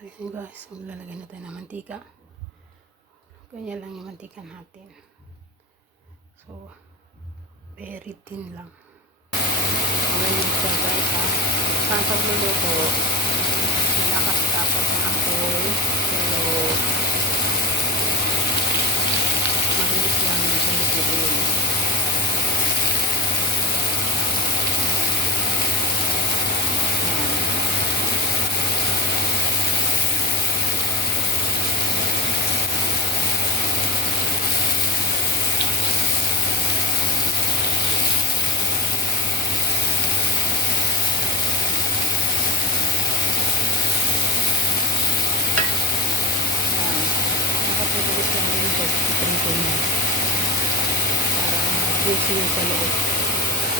Ayan guys, maglalagay na tayo ng mantika. Ganyan lang yung mantika natin. So, very thin lang. Ngayon siya guys ha. Saan pagluluto, malakas dapat ang apoy. Pero, mabilis lang yung lutuin. Nakapagod lang yung pag-prito niya para juicy yung sa loob,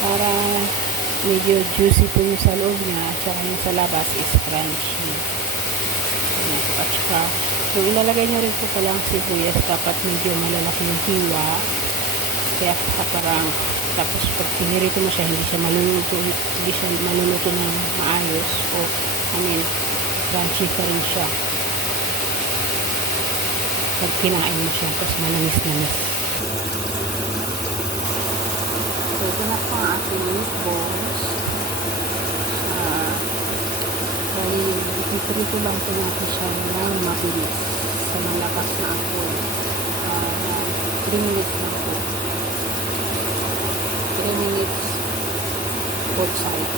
para medyo juicy po yung sa loob niya at yung sa labas is crunchy. Ayan po. At saka so ilalagay nyo rin po palang sibuyas, dapat medyo malalaki yung hiwa, kaya parang tapos pag pinirito mo siya hindi siya maluluto ng maayos o crunchy pa rin siya pag kinain mo siya, tapos manamis-namis. So, ito na po ang ating meatballs. Ipiprito lang po natin siya ng mabilis sa malakas na apoy. 3 minutes lang po. 3 minutes both side.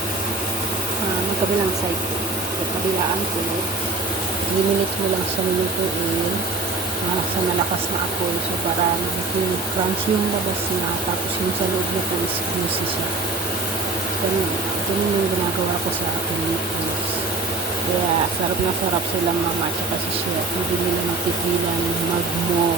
Magkabilang side po. At kabilaan po, 3 minutes mo lang siya nilutuin sa malakas na apoy. So, para yung crunchy yung labas niya, tapos yung sa loob niya po is juicy siya. Ganun yung ginagawa ko sa aking meatballs. Kaya, sarap na sarap sila mama at saka si chef. Hindi nila mapigilan mag-more